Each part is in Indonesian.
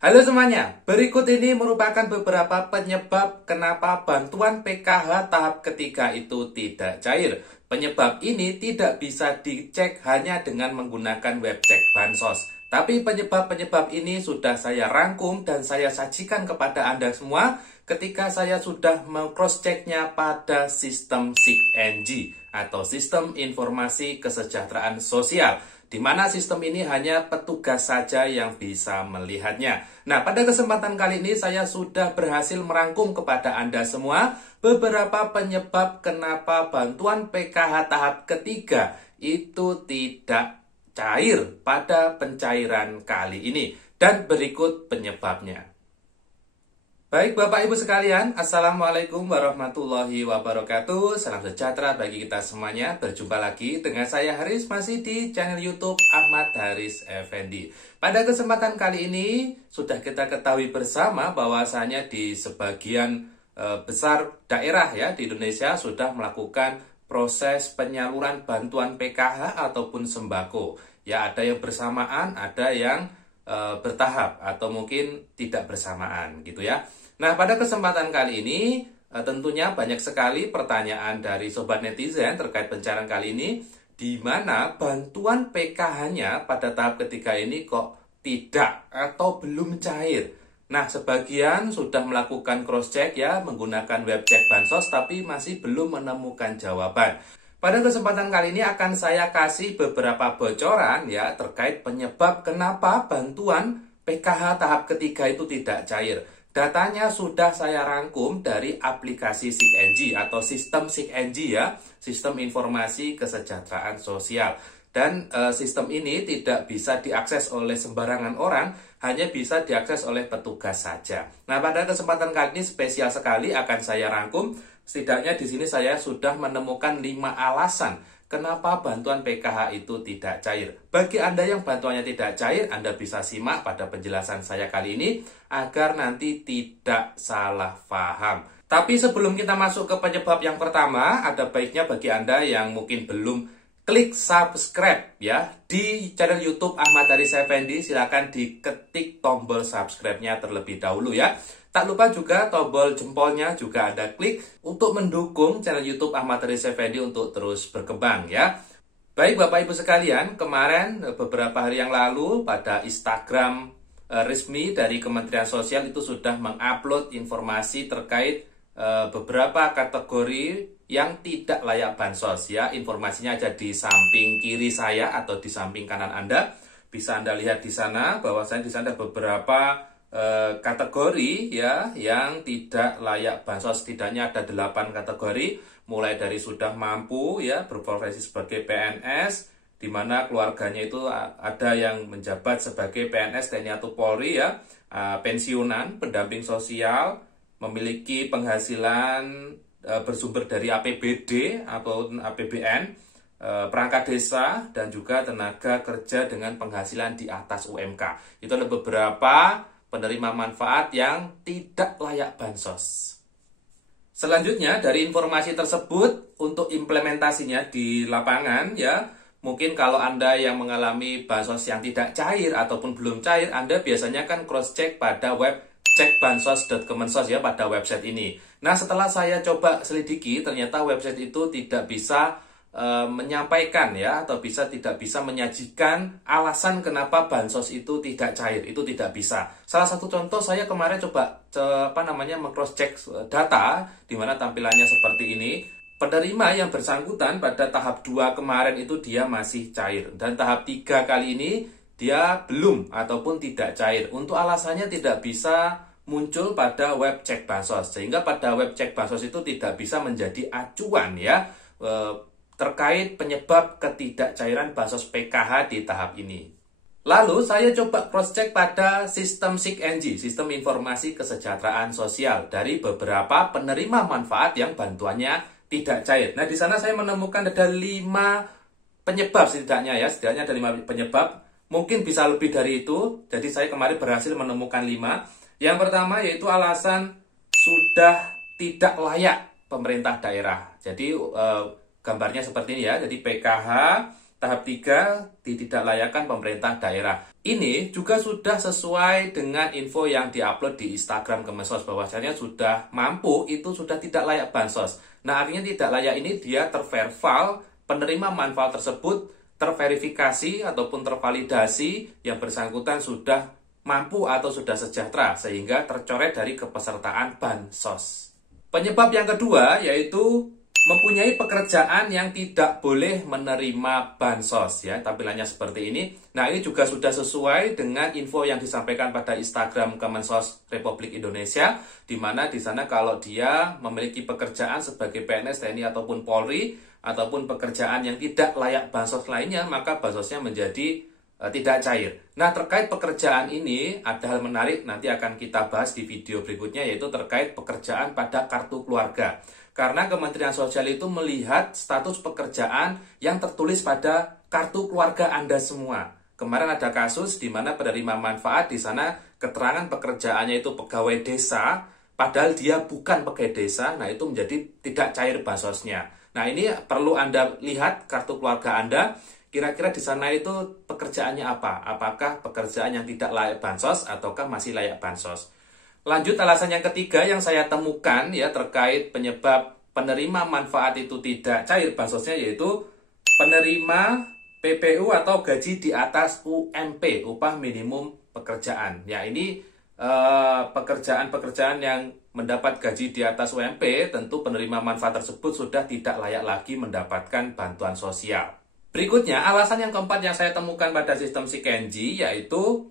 Halo semuanya, berikut ini merupakan beberapa penyebab kenapa bantuan PKH tahap ketiga itu tidak cair. Penyebab ini tidak bisa dicek hanya dengan menggunakan web cek bansos. Tapi penyebab-penyebab ini sudah saya rangkum dan saya sajikan kepada Anda semua ketika saya sudah meng-cross-checknya pada sistem SIG-NG atau Sistem Informasi Kesejahteraan Sosial, di mana sistem ini hanya petugas saja yang bisa melihatnya. Nah, pada kesempatan kali ini saya sudah berhasil merangkum kepada Anda semua beberapa penyebab kenapa bantuan PKH tahap ketiga itu tidak cair pada pencairan kali ini. Dan berikut penyebabnya. Baik Bapak Ibu sekalian, Assalamualaikum warahmatullahi wabarakatuh. Salam sejahtera bagi kita semuanya. Berjumpa lagi dengan saya Haris, masih di channel YouTube Ahmad Haris Effendi. Pada kesempatan kali ini sudah kita ketahui bersama bahwasanya di sebagian besar daerah ya di Indonesia sudah melakukan proses penyaluran bantuan PKH ataupun sembako. Ya, ada yang bersamaan, ada yang bertahap atau mungkin tidak bersamaan gitu ya. Nah, pada kesempatan kali ini tentunya banyak sekali pertanyaan dari sobat netizen terkait pencairan kali ini, di mana bantuan PKH-nya pada tahap ketiga ini kok tidak atau belum cair. Nah, sebagian sudah melakukan cross-check ya menggunakan web cek bansos tapi masih belum menemukan jawaban. Pada kesempatan kali ini akan saya kasih beberapa bocoran ya terkait penyebab kenapa bantuan PKH tahap ketiga itu tidak cair. Datanya sudah saya rangkum dari aplikasi SIG-NG atau sistem SIG-NG ya, Sistem Informasi Kesejahteraan Sosial. Dan sistem ini tidak bisa diakses oleh sembarangan orang, hanya bisa diakses oleh petugas saja. Nah, pada kesempatan kali ini spesial sekali akan saya rangkum. Setidaknya di sini saya sudah menemukan 5 alasan kenapa bantuan PKH itu tidak cair. Bagi Anda yang bantuannya tidak cair, Anda bisa simak pada penjelasan saya kali ini agar nanti tidak salah paham. Tapi sebelum kita masuk ke penyebab yang pertama, ada baiknya bagi Anda yang mungkin belum klik subscribe ya di channel YouTube Ahmad Haris Effendi, silakan diketik tombol subscribe-nya terlebih dahulu ya. Tak lupa juga tombol jempolnya juga Anda klik untuk mendukung channel YouTube Ahmad Haris Effendi untuk terus berkembang ya. Baik Bapak Ibu sekalian, kemarin beberapa hari yang lalu pada Instagram resmi dari Kementerian Sosial itu sudah mengupload informasi terkait beberapa kategori yang tidak layak bansos ya. Informasinya ada di samping kiri saya atau di samping kanan Anda. Bisa Anda lihat di sana bahwasanya di sana ada beberapa kategori ya yang tidak layak bansos. Setidaknya ada 8 kategori, mulai dari sudah mampu ya berprofesi sebagai PNS, di mana keluarganya itu ada yang menjabat sebagai PNS TNI atau Polri ya, pensiunan, pendamping sosial, memiliki penghasilan bersumber dari APBD atau APBN, perangkat desa, dan juga tenaga kerja dengan penghasilan di atas UMK. Itu ada beberapa penerima manfaat yang tidak layak bansos. Selanjutnya dari informasi tersebut untuk implementasinya di lapangan ya, mungkin kalau Anda yang mengalami bansos yang tidak cair ataupun belum cair, Anda biasanya kan cross check pada web cekbansos.kemensos ya, pada website ini. Nah, setelah saya coba selidiki, ternyata website itu tidak bisa menyampaikan ya atau tidak bisa menyajikan alasan kenapa bansos itu tidak cair, itu tidak bisa. Salah satu contoh, saya kemarin coba meng-cross check data di mana tampilannya seperti ini. Penerima yang bersangkutan pada tahap 2 kemarin itu dia masih cair, dan tahap 3 kali ini dia belum ataupun tidak cair. Untuk alasannya tidak bisa muncul pada web cek bansos, sehingga pada web cek bansos itu tidak bisa menjadi acuan ya terkait penyebab ketidakcairan bansos PKH di tahap ini. Lalu saya coba cross-check pada sistem SIG-NG, Sistem Informasi Kesejahteraan Sosial, dari beberapa penerima manfaat yang bantuannya tidak cair. Nah, di sana saya menemukan ada 5 penyebab setidaknya ya, setidaknya ada 5 penyebab, mungkin bisa lebih dari itu. Jadi saya kemarin berhasil menemukan 5. Yang pertama yaitu alasan sudah tidak layak pemerintah daerah. Jadi gambarnya seperti ini ya. Jadi PKH tahap 3 tidak layakkan pemerintah daerah. Ini juga sudah sesuai dengan info yang diupload di Instagram Kemensos, bahwasanya sudah mampu, itu sudah tidak layak bansos. Nah, artinya tidak layak ini dia terverval, penerima manfaat tersebut terverifikasi ataupun tervalidasi, yang bersangkutan sudah mampu atau sudah sejahtera, sehingga tercoret dari kepesertaan bansos. Penyebab yang kedua yaitu mempunyai pekerjaan yang tidak boleh menerima bansos, ya, tampilannya seperti ini. Nah, ini juga sudah sesuai dengan info yang disampaikan pada Instagram Kemensos Republik Indonesia, di mana di sana kalau dia memiliki pekerjaan sebagai PNS, TNI ataupun Polri, ataupun pekerjaan yang tidak layak bansos lainnya, maka bansosnya menjadi tidak cair. Nah, terkait pekerjaan ini ada hal menarik, nanti akan kita bahas di video berikutnya, yaitu terkait pekerjaan pada kartu keluarga. Karena Kementerian Sosial itu melihat status pekerjaan yang tertulis pada kartu keluarga Anda semua. Kemarin ada kasus di mana penerima manfaat di sana keterangan pekerjaannya itu pegawai desa, padahal dia bukan pegawai desa. Nah, itu menjadi tidak cair bansosnya. Nah, ini perlu Anda lihat kartu keluarga Anda, kira-kira di sana itu pekerjaannya apa? Apakah pekerjaan yang tidak layak bansos ataukah masih layak bansos? Lanjut, alasan yang ketiga yang saya temukan ya terkait penyebab penerima manfaat itu tidak cair bansosnya, yaitu penerima PPU atau gaji di atas UMP, upah minimum pekerjaan. Ya, ini pekerjaan-pekerjaan yang mendapat gaji di atas UMP, tentu penerima manfaat tersebut sudah tidak layak lagi mendapatkan bantuan sosial. Berikutnya, alasan yang keempat yang saya temukan pada sistem SIKENJI yaitu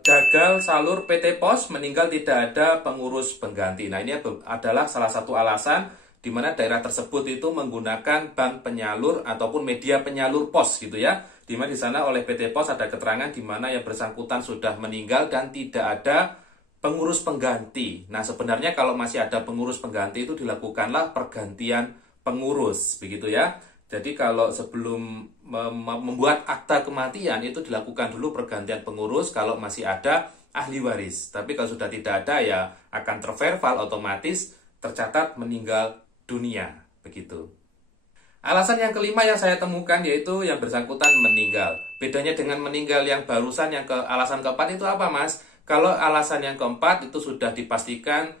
gagal salur PT POS, meninggal tidak ada pengurus pengganti. Nah, ini adalah salah satu alasan di mana daerah tersebut itu menggunakan bank penyalur ataupun media penyalur pos gitu ya. Di mana di sana oleh PT POS ada keterangan di mana yang bersangkutan sudah meninggal dan tidak ada pengurus pengganti. Nah, sebenarnya kalau masih ada pengurus pengganti itu dilakukanlah pergantian pengurus begitu ya. Jadi kalau sebelum membuat akta kematian itu dilakukan dulu pergantian pengurus kalau masih ada ahli waris. Tapi kalau sudah tidak ada ya akan terverval otomatis tercatat meninggal dunia. Begitu. Alasan yang kelima yang saya temukan yaitu yang bersangkutan meninggal. Bedanya dengan meninggal yang barusan yang alasan keempat itu apa, Mas? Kalau alasan yang keempat itu sudah dipastikan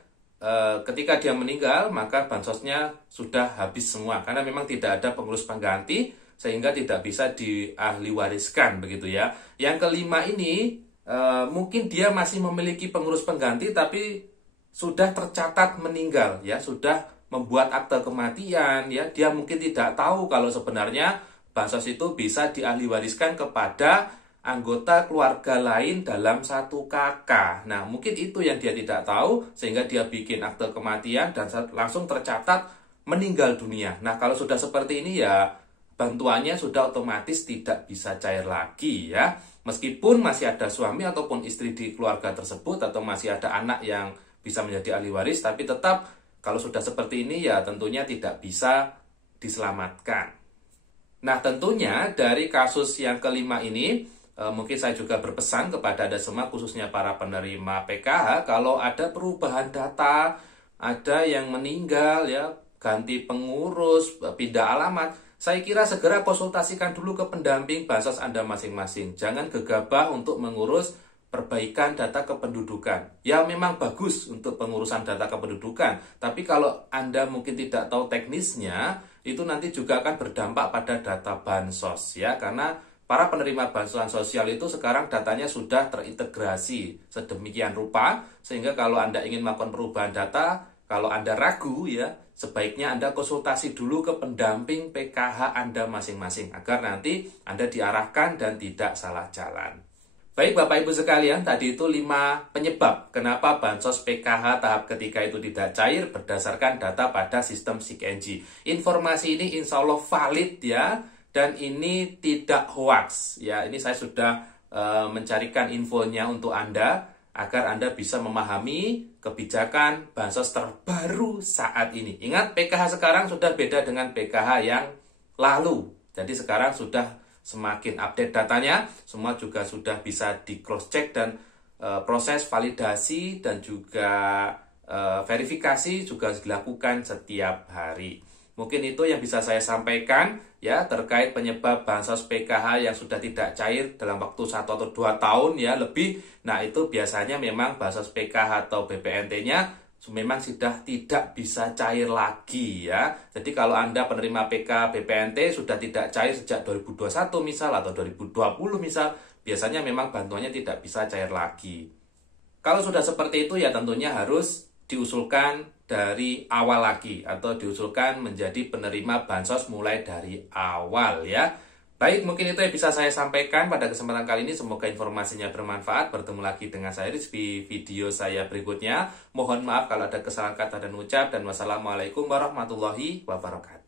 ketika dia meninggal maka bansosnya sudah habis semua karena memang tidak ada pengurus pengganti sehingga tidak bisa diahli wariskan begitu ya. Yang kelima ini mungkin dia masih memiliki pengurus pengganti tapi sudah tercatat meninggal ya, sudah membuat akte kematian ya. Dia mungkin tidak tahu kalau sebenarnya bansos itu bisa diahli wariskan kepada anggota keluarga lain dalam satu kakak. Nah, mungkin itu yang dia tidak tahu, sehingga dia bikin akte kematian dan langsung tercatat meninggal dunia. Nah, kalau sudah seperti ini ya, bantuannya sudah otomatis tidak bisa cair lagi ya. Meskipun masih ada suami ataupun istri di keluarga tersebut, atau masih ada anak yang bisa menjadi ahli waris, tapi tetap kalau sudah seperti ini ya tentunya tidak bisa diselamatkan. Nah, tentunya dari kasus yang kelima ini, mungkin saya juga berpesan kepada Anda semua, khususnya para penerima PKH, kalau ada perubahan data, ada yang meninggal, ya ganti pengurus, pindah alamat, saya kira segera konsultasikan dulu ke pendamping bansos Anda masing-masing. Jangan gegabah untuk mengurus perbaikan data kependudukan. Ya memang bagus untuk pengurusan data kependudukan, tapi kalau Anda mungkin tidak tahu teknisnya, itu nanti juga akan berdampak pada data bansos ya, karena para penerima bantuan sosial itu sekarang datanya sudah terintegrasi sedemikian rupa, sehingga kalau Anda ingin melakukan perubahan data, kalau Anda ragu ya, sebaiknya Anda konsultasi dulu ke pendamping PKH Anda masing-masing, agar nanti Anda diarahkan dan tidak salah jalan. Baik Bapak Ibu sekalian, tadi itu 5 penyebab kenapa bansos PKH tahap ketiga itu tidak cair berdasarkan data pada sistem SIKENJI. Informasi ini insya Allah valid ya, dan ini tidak hoax ya. Ini saya sudah mencarikan infonya untuk Anda agar Anda bisa memahami kebijakan bansos terbaru saat ini. Ingat, PKH sekarang sudah beda dengan PKH yang lalu. Jadi sekarang sudah semakin update datanya, semua juga sudah bisa di cross check dan proses validasi dan juga verifikasi juga dilakukan setiap hari. Mungkin itu yang bisa saya sampaikan ya terkait penyebab bansos PKH yang sudah tidak cair dalam waktu 1 atau 2 tahun ya lebih. Nah, itu biasanya memang bansos PKH atau BPNT-nya memang sudah tidak bisa cair lagi ya. Jadi kalau Anda penerima PK BPNT sudah tidak cair sejak 2021 misal atau 2020 misal, biasanya memang bantuannya tidak bisa cair lagi. Kalau sudah seperti itu ya tentunya harus diusulkan dari awal lagi atau diusulkan menjadi penerima bansos mulai dari awal ya. Baik, mungkin itu yang bisa saya sampaikan pada kesempatan kali ini. Semoga informasinya bermanfaat. Bertemu lagi dengan saya di video saya berikutnya. Mohon maaf kalau ada kesalahan kata dan ucap. Dan wassalamualaikum warahmatullahi wabarakatuh.